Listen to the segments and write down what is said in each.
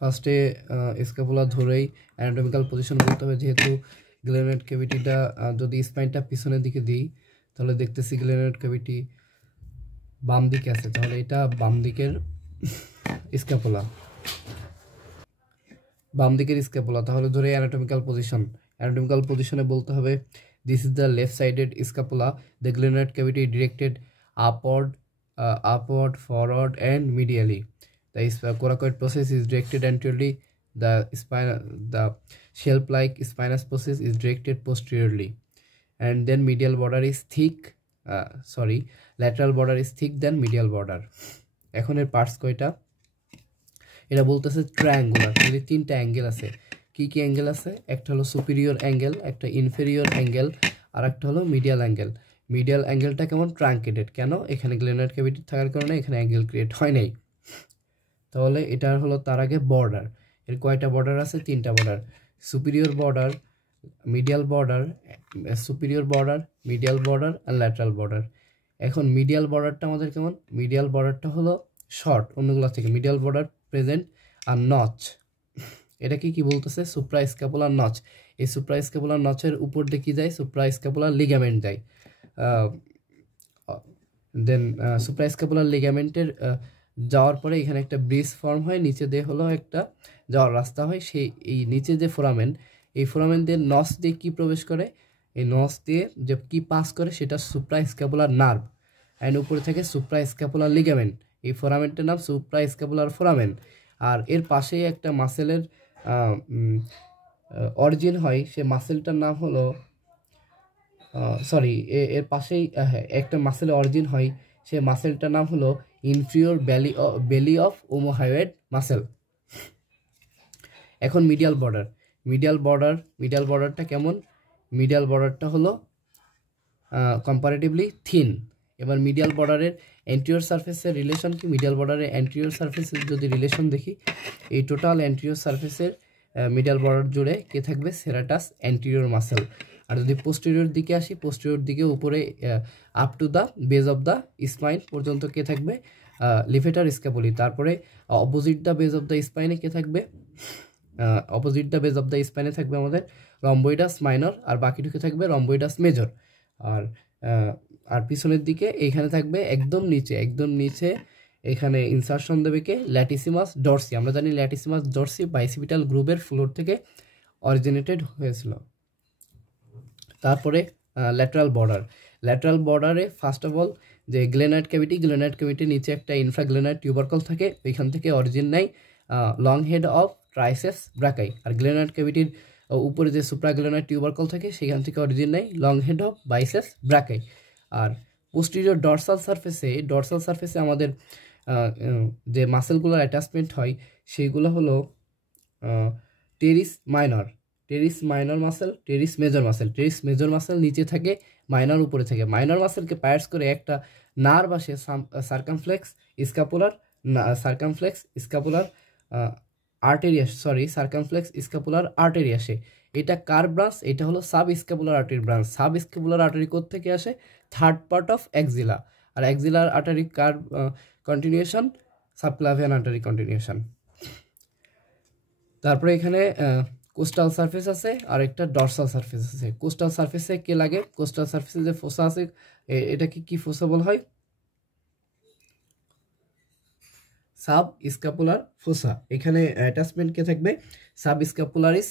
ফার্স্টে স্ক্যাপুলা ধরেই anatomical position বলতে হবে, যেহেতু গ্লেনোয়েড ক্যাভিটিটা যদি স্পাইনটা পিছনের দিকে দিই তাহলে দেখতেছি গ্লেনোয়েড ক্যাভিটি বাম দিকে আছে, তাহলে এটা বাম দিকের স্ক্যাপুলা, বাম দিকের স্ক্যাপুলা। তাহলে ধরে অ্যানাটমিক্যাল পজিশনে বলতে হবে this is the left sided scapula, the glenoid cavity directed upward, forward and medially. The coracoid process is directed anteriorly. The shelf-like spinous process is directed posteriorly. And then medial border is thick. Lateral border is thick than medial border. এখন এর parts কয়টা? এটা বলতেছে triangular, তাহলে তিনটা angle আছে। কি কি অ্যাঙ্গেল আছে? একটা হলো সুপিরিয়র অ্যাঙ্গেল, একটা ইনফেরিয়র অ্যাঙ্গেল, আর একটা হলো মিডিয়াল অ্যাঙ্গেল। মিডিয়াল অ্যাঙ্গেলটা কেমন? ট্রাঙ্কেটেড। কেন? এখানে গ্লেনোয়েড ক্যাভিটি থাকার কারণে এখানে অ্যাঙ্গেল ক্রিয়েট হয় নাই। তাহলে এটা হলো তার আগে বর্ডার। এর কয়টা বর্ডার আছে? তিনটা border, superior border, medial border, medial border আর ল্যাটারাল বর্ডার। এখন মিডিয়াল বর্ডারটা আমাদের কেমন? মিডিয়াল বর্ডারটা হলো শর্ট অন্যগুলো থেকে। মিডিয়াল বর্ডার প্রেজেন্ট আর নচ, এটা কি বলতেছে? Supra scapular notch. এই সুপ্রা স্ক্যাপুলার নচের উপর দিয়ে কি যায়? সুপ্রা স্ক্যাপুলার লিগামেন্ট যায়। দেন সুপ্রা স্ক্যাপুলার লিগামেন্টের যাওয়ার পরে এখানে একটা ব্রিজ ফর্ম হয়, নিচে দিয়ে হলো একটা যাওয়ার রাস্তা হয়। সেই এই নিচে যে ফোরামেন, এই ফোরামেন দিয়ে নচ দিয়ে কি প্রবেশ করে? এই নচ দিয়ে যে কি পাস করে সেটা সুপ্রা স্ক্যাপুলার নার্ভ, অ্যান্ড উপরে থেকে সুপ্রা স্ক্যাপুলার লিগামেন্ট। এই ফোরামেন্টের নাম সুপ্রা স্ক্যাপুলার ফোরামেন। আর এর পাশেই একটা মাসেলের অরিজিন হয়, সে মাসেলটার নাম হলো এর পাশেই একটা মাসেলের অরিজিন হয়, সে মাসেলটার নাম হলো ইনফিরিয়র বেলি অফ ওমোহাইয়েড মাসেল। এখন মিডিয়াল বর্ডারটা কেমন? মিডিয়াল বর্ডারটা হলো কম্পারেটিভলি থিন। এবার মিডিয়াল বর্ডারের অ্যান্টিরিয়র সারফেসের রিলেশন কি? মিডিয়াল বর্ডারের অ্যান্টিরিয়র সারফেসের যদি রিলেশন দেখি, এই টোটাল অ্যান্টিরিয়র সারফেসের মিডিয়াল বর্ডার জুড়ে কে থাকবে? সেরাটাস অ্যান্টিরিয়র মাসেল। আর যদি পোস্টেরিয়র দিকে আসি, পোস্টেরিয়র দিকে উপরে up to the base of the spine পর্যন্ত কে থাকবে? Levator scapulae. তারপরে opposite the base of the স্পাইনে কে থাকবে? থাকবে আমাদের রম্বয়েডাস মাইনর, আর বাকিটুকু থাকবে রম্বয়েডাস মেজর। আর পিছনের দিকে এইখানে থাকবে একদম নিচে এখানে ইনসারশন দেবে কে? Latissimus Dorsey. আমরা জানি ল্যাটিসিমাস ডরসি বাইসিপিটাল গ্রুপের ফ্লোর থেকে অরিজিনেটেড হয়েছিল। তারপরে ল্যাটারাল বর্ডারে ফার্স্ট অফ অল যে গ্লেনোয়েড ক্যাভিটির নিচে একটা ইনফ্রাগ্লেনোয়েড টিউবারকল থাকে, ওইখান থেকে অরিজিন নেয় long head of triceps brachii. আর গ্লেনোয়েড ক্যাভিটির উপরে যে সুপ্রাগ্লেনোয়েড টিউবারকল থাকে সেখান থেকে অরিজিন নেয় long head of biceps brachii. আর পোস্টেরিয়র ডরসাল সারফেসে আমাদের যে মাসেলগুলোর অ্যাটাচমেন্ট হয় সেইগুলো হলো teres minor muscle, teres major muscle নিচে থাকে, মাইনর উপরে থাকে। মাইনর মাসেলকে পায়ার্স করে একটা নার্ভ আসে সার্কামফ্লেক্স স্ক্যাপুলার আর্টারি আসে। এটা কার ব্রাঞ্চ? এটা হলো subscapular artery branch. Subscapular artery কোথা থেকে আসে? Third part of axilla. আর এক্সিলার আর্টারি কার কন্টিনিউশন? Subclavian artery continuation. তারপরে এখানে কোস্টাল সারফেস আছে আর একটা ডরসাল সারফেস আছে। কোস্টাল সারফেসে কে লাগে? কোস্টাল সারফেসে যে ফোসা আছে, এটাকে কি ফোসা বলা হয়? Sub scapular ফোসা। এখানে অ্যাটাচমেন্ট কে থাকবে? সাব স্ক্যাপুলারিস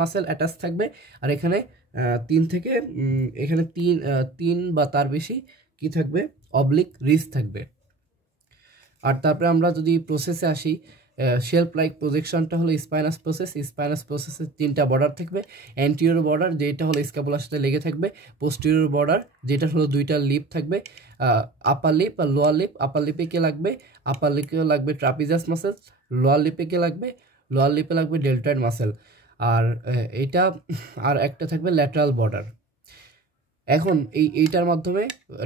মাসেল অ্যাটাচ থাকবে। আর এখানে তিন বা তার বেশি কি থাকবে? অবলিক রিজ থাকবে। আর তারপরে আমরা যদি প্রসেসে আসি, শেলফ লাইক প্রজেকশনটা হলো স্পাইনাস প্রসেসের তিনটা বর্ডার থাকবে। অ্যান্টিরিয়র বর্ডার যেটা হলো স্ক্যাপুলার সাথে লেগে থাকবে, পোস্টেরিয়র বর্ডার যেটা হলো দুইটা লিপ থাকবে, আপার লিপ আর লোয়ার লিপ। আপার লিপে কে লাগবে? আপার লিপে লাগবে ট্রাপিজাস মাসেল। লোয়ার লিপে কে লাগবে? লোয়ার লিপে লাগবে ডেল্টয়েড মাসেল। আর এইটা আর একটা থাকবে ল্যাটারাল বর্ডার। এখন এইটার মাধ্যমে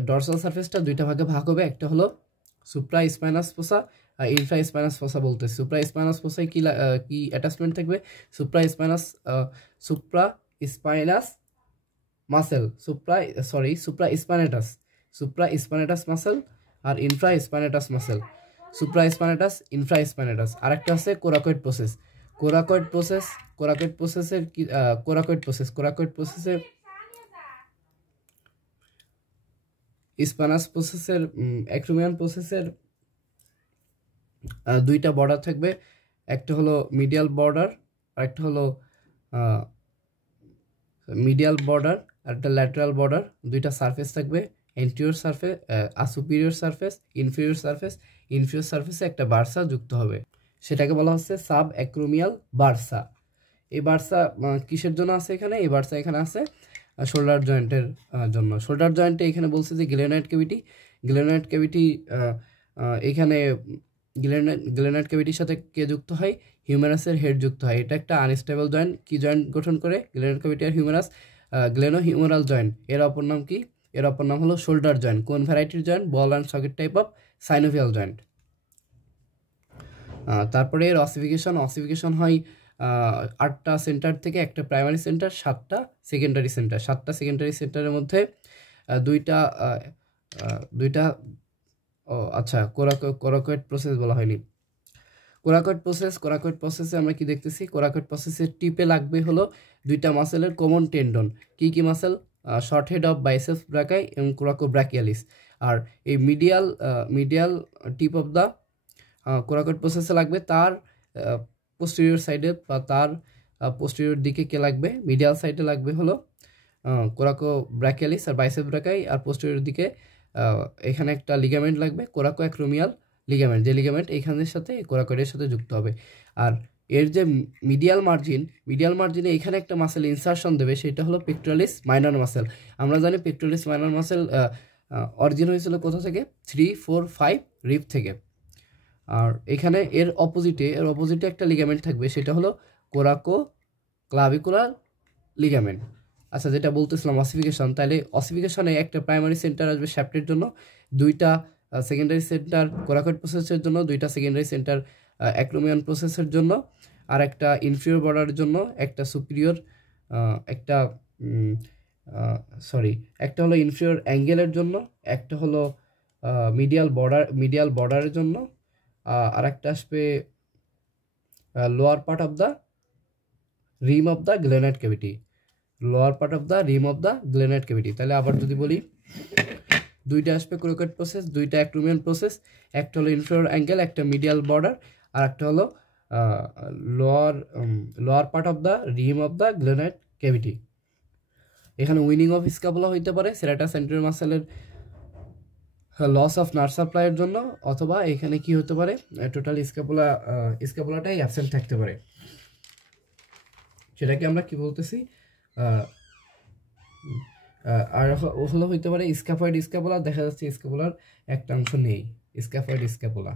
ডরসাল সারফেসটা দুইটা ভাগে ভাগ হবে। একটা হলো supraspinous fossa, infraspinous fossa বলতে। সুপ্রা স্পাইনাস ফোসায় কি অ্যাটাচমেন্ট থাকবে? Supraspinous muscle, supraspinatus muscle আর infraspinatus muscle. Supraspinatus, infraspinatus. আরেকটা আছে কোরাকয়েড প্রসেস। কোরাকয়েড প্রসেসের কি কোরাকয়েড প্রসেসের স্পানাস প্রসেসের অ্যাক্রোমিয়ান প্রসেসের দুইটা বর্ডার থাকবে, একটা হলো মিডিয়াল বর্ডার আর একটা হলো মিডিয়াল বর্ডার আর একটা ল্যাটারাল বর্ডার। দুইটা সারফেস থাকবে, anterior surface, superior surface, inferior surface. Inferior সারফেসে একটা বার্সা যুক্ত হবে, সেটাকে বলা হচ্ছে সাব অ্যাক্রোমিয়াল বার্সা। এই বার্সা কিসের জন্য আছে এখানে? এই বার্সা এখানে আছে শোল্ডার জয়েন্টের জন্য। শোল্ডার জয়েন্টে এখানে বলছে যে গ্লেনয়েড ক্যাভিটি এখানে গ্লেনয়েড ক্যাভিটির সাথে কে যুক্ত হয়? হিউমেরাসের হেড যুক্ত হয়। এটা একটা আনস্টেবল জয়েন্ট। কি জয়েন্ট গঠন করে? গ্লেনয়েড ক্যাভিটি আর হিউমেরাস, গ্লেনো হিউমেরাল জয়েন্ট। এর অপর নাম কি? এর অপর নাম হলো শোল্ডার জয়েন্ট। কোন ভ্যারাইটির joint? Ball and socket type of synovial joint. তারপরে এর অসিফিকেশন হয় 8টা সেন্টার থেকে, একটা প্রাইমারি সেন্টার, 7টা সেকেন্ডারি সেন্টার। 7টা সেকেন্ডারি সেন্টারের মধ্যে দুইটা আচ্ছা, কোরাকয়েড প্রসেস বলা হয়নি। কোরাকয়েড প্রসেসে আমরা কি দেখতেছি? কোরাকয়েড প্রসেসের টিপে লাগবে হলো দুইটা মাসেলের কমন টেন্ডন। কি muscle? Short head of biceps ব্রাকাই এবং কোরাকোব্রাকিয়ালিস। আর এই medial tip of the coracoid প্রসেসে লাগবে তার পোস্টেরিয়র সাইডে বা তার পোস্টেরিয়র দিকে কে লাগবে? মিডিয়াল সাইডে লাগবে হলো কোরাকোব্রাকিয়ালিস আর বাইসেপস ব্রাকাই। আর পোস্টেরিয়র দিকে এখানে একটা লিগামেন্ট লাগবে, কোরাকোঅ্যাক্রোমিয়াল লিগামেন্ট, যে লিগামেন্ট এইখানের সাথে কোরাকয়েডের সাথে যুক্ত হবে। আর এর যে মিডিয়াল মার্জিনে এখানে একটা মাসেল ইনসারশন দেবে, সেটা হলো পেক্টোরালিস মাইনর মাসেল। আমরা জানি পেক্টোরালিস মাইনর মাসেল অরিজিন হয়েছিল কোথা থেকে? 3, 4, 5 রিব থেকে। আর এখানে এর অপোজিটে একটা লিগামেন্ট থাকবে, সেটা হলো কোরাকোক্লাভিকুলার লিগামেন্ট। আচ্ছা, যেটা বলতেছিলাম অসিফিকেশন, তাহলে অসিফিকেশনে একটা প্রাইমারি সেন্টার আসবে শ্যাফটের জন্য, দুইটা সেকেন্ডারি সেন্টার কোরাকয়েড প্রসেসের জন্য, দুইটা সেকেন্ডারি সেন্টার অ্যাক্রোমিয়ান প্রসেসের জন্য, আর একটা ইনফিরিয়র বর্ডারের জন্য, একটা সুপিরিয়র একটা হলো ইনফিরিয়র অ্যাঙ্গেলের জন্য, একটা হলো মিডিয়াল বর্ডারের জন্য, আর একটা আসবে lower part of the rim of the glenoid cavity. তাহলে আবার যদি বলি, দুইটা আসবে কোরাকয়েড প্রসেস, দুইটা অ্যাক্রোমিয়ান প্রসেস, একটা হলো ইনফিরিয়র অ্যাঙ্গেল, একটা মিডিয়াল বর্ডার, আর একটা হলো lower part of the rim of the glenoid cavity. এখানে উইনিং অফ স্ক্যাপুলা হইতে পারে সেরাটাস অ্যান্টেরিয়র মাসেলের লস অফ নার্ভ সাপ্লাইয়ের জন্য, অথবা এখানে কি হতে পারে? টোটাল স্ক্যাপুলাটাই অ্যাবসেন্ট থাকতে পারে। সেটাকে আমরা কি বলতেছি? আর হলো হইতে পারে স্ক্যাফয়েড স্ক্যাপুলা। দেখা যাচ্ছে স্ক্যাপুলার একটা অংশ নেই, স্ক্যাফয়েড স্ক্যাপুলা।